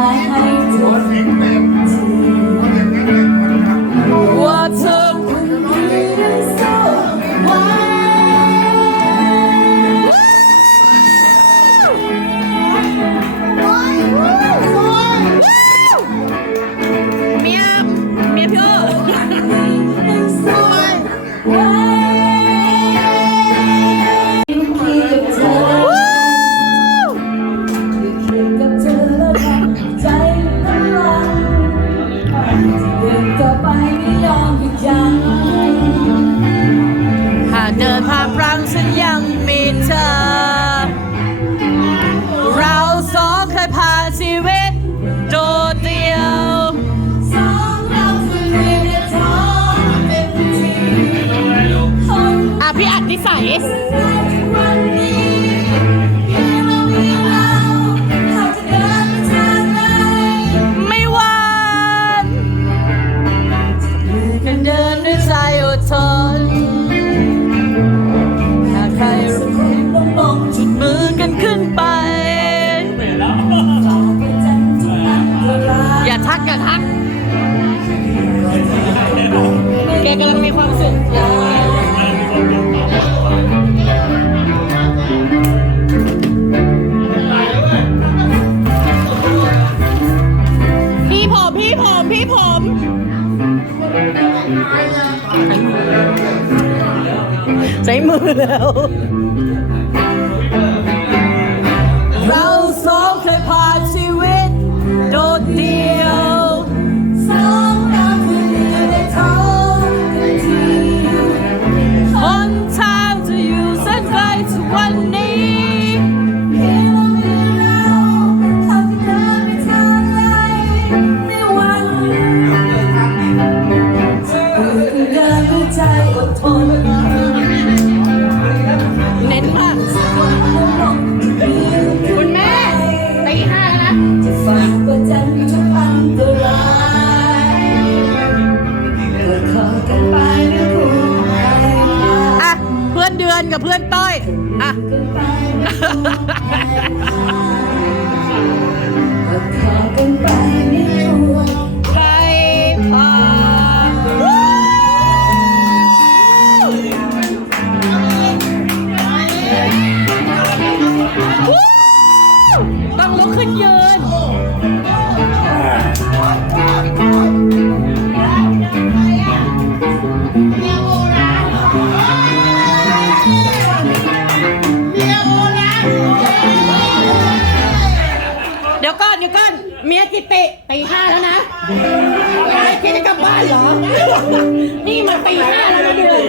าย ดินไม่หวานกันเดินด้วยใจอดทนหากใครสักคนลงลงจุดมือกันขึ้นไป อย่าทักอย่าทักแกกำลังมีความสุข ใช้มือแล้ว เราสองเคยผ่านชีวิต โดดเดียวสองเราคือเรียนในท้องเป็นทีหนทางจะอยู่แสนไกลทุกวันนี้ นเดือนกับเพื่อนต้อยอะกันไปด้วยผู้ให้กอดคอกันไปไม่ควรใครพาต้องลุกขึ้นยืน เมียจิติตีห้าแล้วนะยายคิดจะกลับบ้านเหรอ นี่มาตีห้าแล้วนะเดือน